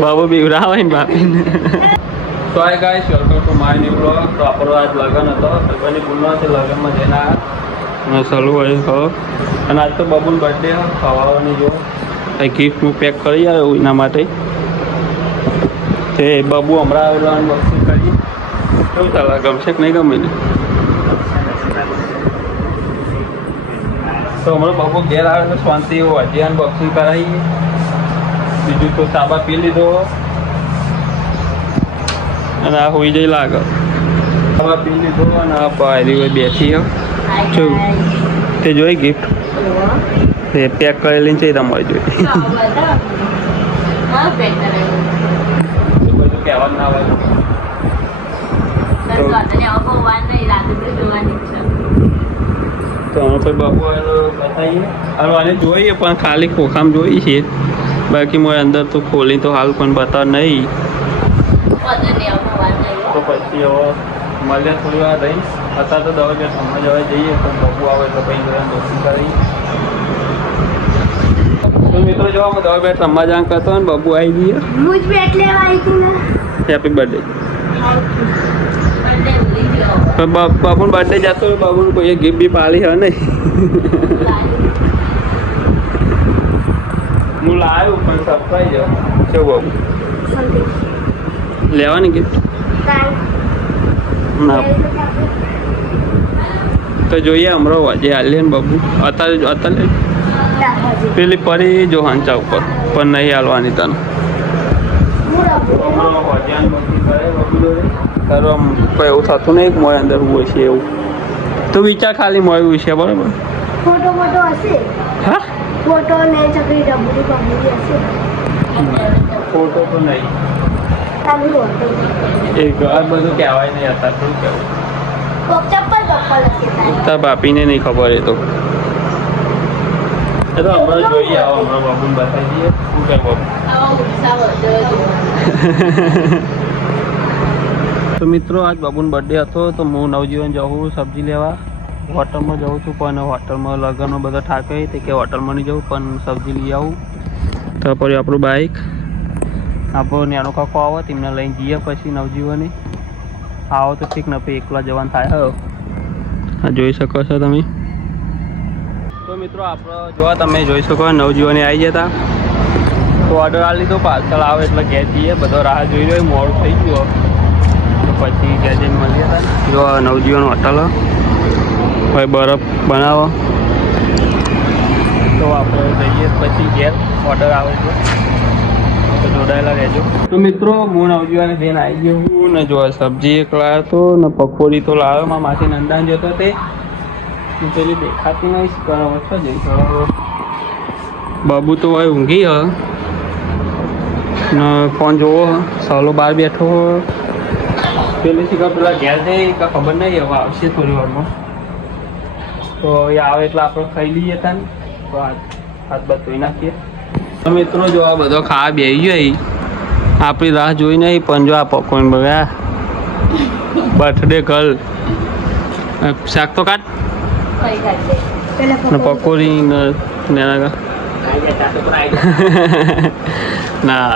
બાબુ બીવરાવે ને બાપીને. તો આ guys welcome to my new blog. તો આપણો આજ લગ્ન હતો, ભાઈની બુનમાંથી લગ્નમાં જઈને આવ્યા સલું હોય તો. અને આજ તો બબુન બર્થડે ખાવાની જો કંઈ ગિફ્ટ હું પેક કરી આવ્યો એના માટે. તે બબુ હમણાં આવેલો અનબોક્સિંગ કરી. કેવું ચાલે, ગમશે કે નહીં ગમે ને? તો હમણાં બબુ ઘેર આવે તો શાંતિ એવું હજી અનબોક્સિંગ કરાવીએ. બીજું તો સાબા પી લીધો અને આ હોઈ જઈ લાગે. સાબા પી લીધો અને આ પાયરી હોય બેસી જો તે જોઈ ગિફ્ટ તે પેક કરેલી છે તમારે જોઈ. બધું કહેવા ના હોય તો અમે પછી બાબુ બતાવીએ અને જોઈએ પણ ખાલી ખોખામ જોઈ છે. બાકી મોય અંદર તો ખોલી તો હાલ પણ બતા નહીં. તો પછી હવે મળ્યા થોડી વાર રહી. અત્યારે તો દવા બે સમજ જવા જઈએ પણ બબુ આવે તો પછી બધા દોસ્તી કરી. તો મિત્રો જો અમે દવા બે સમજ આંક કરતો ને બબુ આવી ગઈ. Happy birthday. બાબુ બર્થડે જતો બાબુ કોઈ ગિફ્ટ બી પાલી હે નહીં. હું લાવ્યો પણ સરપ્રાઈઝ છે બાબુ લેવાની ગિફ્ટ ના તો જોઈએ હમણાં હજી હાલીએ ને બાબુ અત્યારે પેલી પરી જો હંચા ઉપર પણ નહીં હાલવાની તને. તારું કોઈ એવું થતું નહીં મોય અંદર હોય છે એવું તો વિચાર ખાલી મળ્યું છે બરાબર. ફોટો હશે. હા ફોટો ને ચકરી ડબલી પકડી હશે. ફોટો તો નહીં એક આ બધું કહેવાય નહીં અત્યારે શું કહેવું. ચપ્પલ હશે. તાર બાપીને નહીં ખબર એ તો હમણાં જોઈએ આવો હમણાં બાબુને બતાવી દઈએ શું કહે બાબુ. તો મિત્રો આજ બાબુનો બર્થડે હતો તો હું નવજીવન જાઉં સબ્જી લેવા. હોટલમાં જાઉં છું પણ હોટલમાં લગ્નનો બધા ઠાકે તે કે હોટલમાં નહીં જવું પણ સબ્જી લઈ આવું. તો પછી આપણું બાઇક આપણો નાનો કાકો આવો તેમને લઈને જઈએ પછી નવજીવને આવો તો ઠીક ને પછી એકલા જવાનું થાય. આ જોઈ શકો છો તમે. તો મિત્રો આપણે જોવા તમે જોઈ શકો નવજીવને આવી જતા તો ઓર્ડર આ લીધો પાર્સલ આવે એટલે ઘેર જઈએ. બધો રાહ જોઈ રહ્યો મોડું થઈ ગયું તો પછી ઘેર જઈને મળીએ હતા. જો નવજીવન હોટલ ભાઈ બરફ બનાવો તો આપણે જઈએ પછી ઘેર ઓર્ડર આવે છે તો જોડાયેલા રહેજો. તો મિત્રો હું નવજીવન બેન આવી ગયો હું ને જો સબ્જી એક લાવ્યો હતો ને પકોડી તો લાવ્યો માં માથી નંદાન જતો તે પેલી દેખાતી નહીં કરો છો જઈ બાબુ તો હોય ઊંઘી હ ને ફોન જોવો સાલો બહાર બેઠો પેલી શીખર પેલા ઘેર જઈ ખબર નહીં હવે આવશે થોડી વારમાં તો એ આવે એટલે આપણે ખાઈ લઈએ તા ને તો હાથ બાદ ધોઈ નાખીએ. તો મિત્રો જો આ બધો ખાવા બેસી ગયો આપણી રાહ જોઈ નહીં પણ જો આ પકોડી બગા બર્થડે ગર્લ શાક તો કાઢ પકોડી ના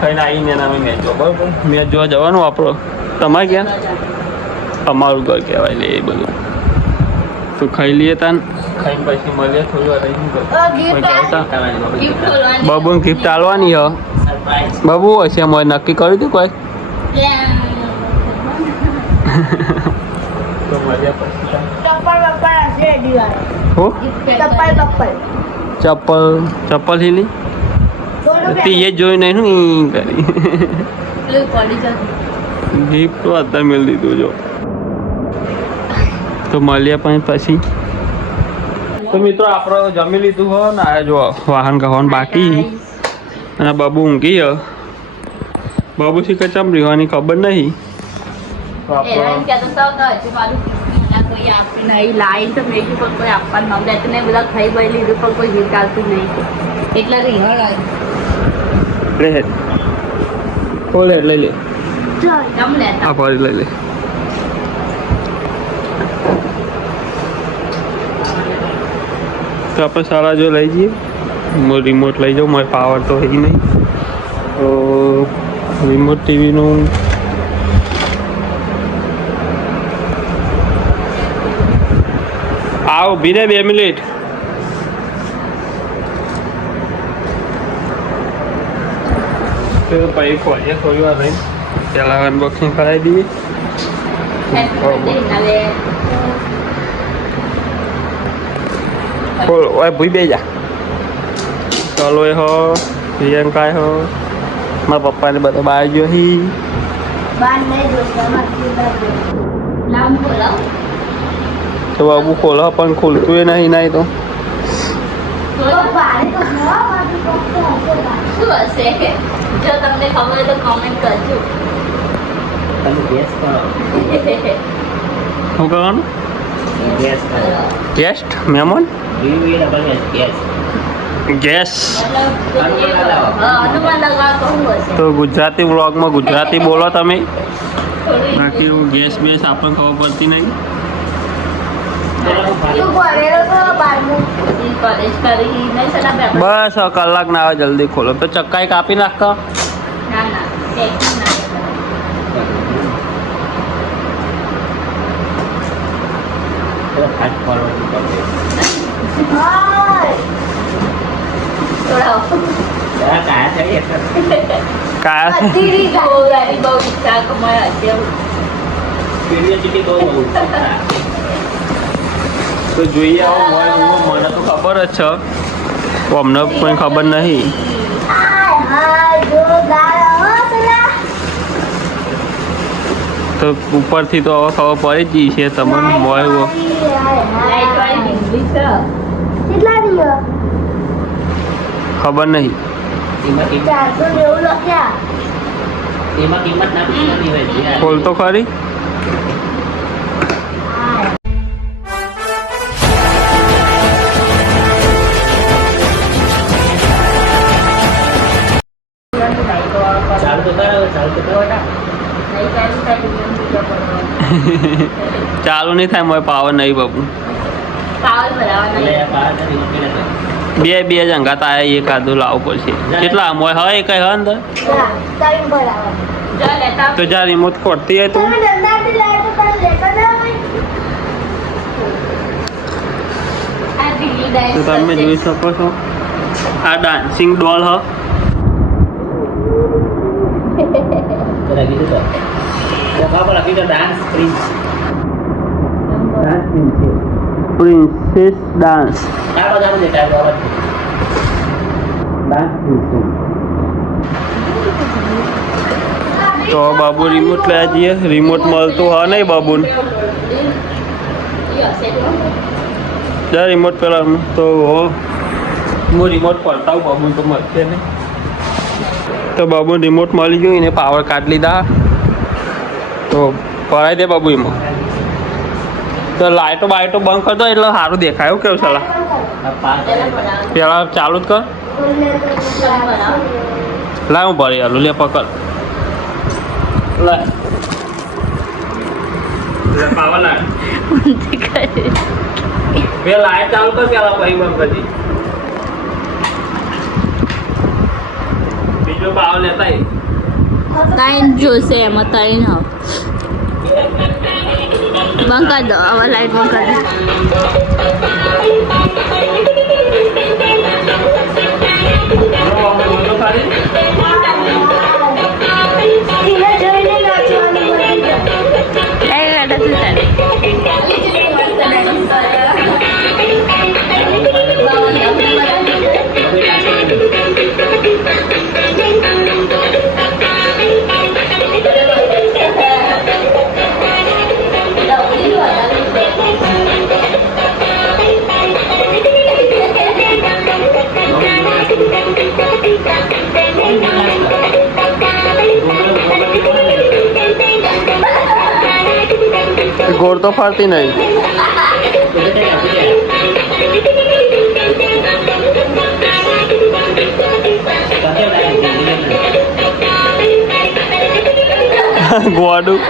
ખાઈને આવીને એના મેચ જો બરાબર મેચ જોવા જવાનું આપણો. તમારે ક્યાં અમારું ઘર કહેવાય લે એ બધું તો ખાઈ લઈએ તાન ખાઈને પછી મળીએ થોડી વાર રહીને. બાબુને ગિફ્ટ આલવાની હ બાબુ હશે મોય નક્કી કર્યું હતું કોઈ તો મળ્યા પછી ચપ્પલ હીલી એ જોઈ નહીં શું કરી ગિફ્ટ તો અત્યારે મેળ દીધું જો તો મળ્યા પણ પછી. તો મિત્રો આપણે જમી લીધું હો ને આ જો વાહન કહેવાનું બાકી અને બાબુ ઊંઘી હ બાબુ શીખર ચમ રહેવાની ખબર નહીં એના કહેતો સૌ તો હજુ મારું મને કોઈ આપે નહીં લાઈન તો મેં કીધું પણ કોઈ આપવાનું નામ દેતું નહીં બધા ખાઈ બાઈ લીધું પણ કોઈ ગીત આવતું નહીં એટલે રિહળ આવી લે ખોલે લઈ લે જમ લેતા આ ફરી લઈ લે તો આપણે સારા જો લઈ જઈએ હું રિમોટ લઈ જાઉં મારે પાવર તો હે નહીં તો રિમોટ ટીવીનું આવ ઊભી રે 2 મિનિટ તો પછી ખોલીએ થોડી વાર રહીને પહેલાં અનબોક્સિંગ કરાવી દઈએ હવે ખોલો ઓય ભૂઈ બે જા ચાલો એ હો પ્રિયંકા હો મારા પપ્પાને બધા બહાર ગયો હી બાર નહીં જોતા નામ બોલાવ તો બાબુ ખોલો પણ ખોલતું એ નહીં નહીં તો બારે તો ન બાજુ કોક હશે શું હશે જો તમને ખબર હોય તો કોમેન્ટ કરજો તમે ગેસ કરો શું કરવાનું ગેસ કરો ગેસ્ટ મહેમાન ગેસ ગેસ અનુમાન લગાવ કહું હશે તો ગુજરાતી વ્લોગમાં ગુજરાતી બોલો તમે થોડું બાકી એવું ગેસ બેસ આપણને ખબર પડતી નહીં તું ભણેલો તો 12મું કોલેજ કરી નહીં સના પેપર બસ હવે કલાક ના આવે જલ્દી ખોલો તો ચક્કાઈ કાપી નાખો ના ના ટેક્સ ના હાથ ફોરવર્ડ કરજો હાય થોડા જરા કાયા થઈ એટલે કાયા બધી રીતે બહુ ગાડી બહુ ઈચ્છા કમાય હશે ક્યુરિયોસિટી બહુ તો જોઈએ મને તો ખબર જ છે તો અમને કોઈ ખબર નહીં હાય હાય જોરદાર હસલા તો ઉપરથી તો હવે ખબર પડી જ ગઈ છે તમને મોય લાઈટ વાળી ઇંગ્લિશ કેટલા દિવસ ખબર નહીં એમાં 490 લખ્યા કિંમત ના પૂછવાની હોય છે ખોલ તો ખરી ચાલુ તો કરાવો ચાલુ તો કરો ચાલુ નહીં થાય મોય પાવર નહીં બાબુ પાવર ભરાવા એટલે નહીં આ બહાર નથી મૂકેલા તો બે જંગાત આયા એક આદું લાવવું પડશે કેટલા મોય હોય કઈ હોય અંદર ટાઈમ બરાબર જો લેતા તો જા રિમોટ ખોટતી હોય તું તમે ધંધાથી લાવે તો તમે લેતા ના હોય આ દિલ્હી તો તમે જોઈ શકો છો આ ડાન્સિંગ ડોલ હ જરા કીધું તો ખબર લખી તો ડાન્સ પ્રિન્સ ડાન્સ પ્રિન્સ છે પ્રિન્સેસ ડાન્સ ચાલો ચાલો દેખાય બરાબર ડાન્સ પ્રિન્સ તો બાબુ રિમોટ લઈ જઈએ રિમોટ મળતું હા નહીં બાબુને જા રિમોટ પેલા તો હું રિમોટ પડતા બાબુ તો મળશે નહીં તો બાબુ રિમોટ મળી ગયું એને પાવર કાઢ લીધા તો પડાવી દે બાબુ એમાં તો લાઇટો બાઇટો બંધ કરતો એટલે સારું દેખાય એવું કેવું સલાહ પેલા ચાલુ જ કર લાય હું ભરી આલું લે પકડ લાય પાવર લાય બે લાઈટ ચાલુ કર પેલા પછી બંધ કરી બીજો પાવર લેતા ત્રણ જોશે એમાં ત્રણ આવ બંધ કરી દો હવે લાઈટ બંધ કરી એને જોઈને નાચવાનું બની જાય ગોળ તો ફરતી નહીં. ગોડું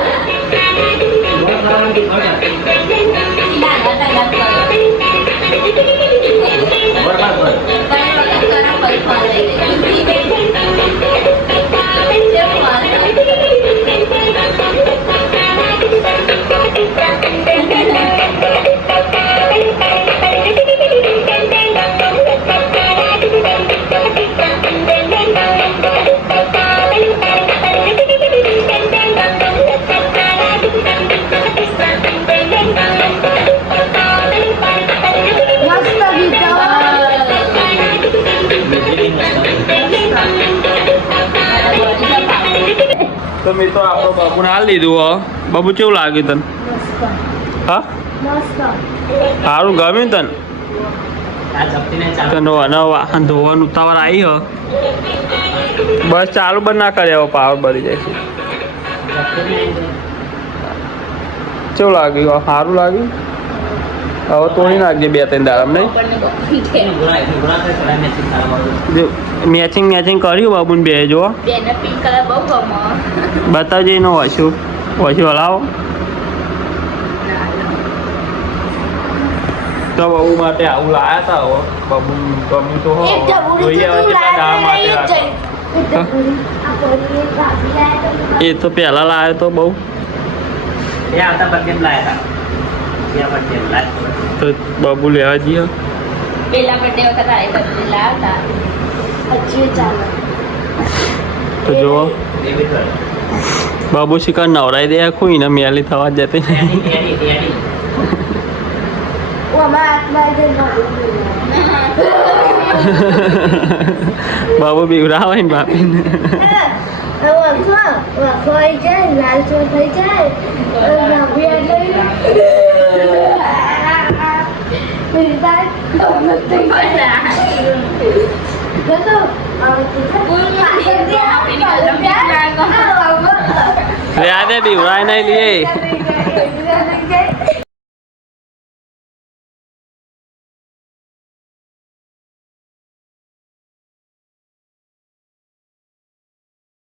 મસ્ત ગીતો. તો મિત્રો આપણો બાબુને હાલ દીધું હો. બાબુ કેવું લાગ્યું તને? હા મસ્ત. સારું ગમ્યું તને? તને અને વાહન ધોવાનું ઉતાવળ આવી હો. બસ ચાલુ બંધ ના કરે હવે પાવર બળી જાય છે. કેવું લાગ્યું? સારું લાગ્યું? હવે તોડી નાખજે 2-3 દાડા નહીં. જો મેચિંગ કર્યું બાબુને બે જો બેને પિંક કલર બહુ ગમે. બતાવજે એનો વસ્યું હલાવો. તો બહુ માટે આવું લાયા હતા હવે બાબુ ગમ્યું તો હો. એક જબુડી જોઈએ હવે તું કેટલા દાડા માટે લાયા લાયા. એક જબુડી. આ બોલી એક ભાભી લાયા તો એ તો પહેલા લાવ્યો તો બહુ. તો બાબુ લેવા જઈએ. પેલા બર્થડે વખત આવી સબ્જી લાવ્યા હજી ચાલે. તો જુઓ બાબુ શિકાર નવરાઈ દે આખું એને મેલી થવા જ જતી. હું અમારા હાથમાં જઈને બાબુ બીવરાવે ને બાપીને. વાંખો આવી જાય, લાલ ચોર થઈ જાય, ભાભી એટલે લે આ દે બીવરાય નહીં લે.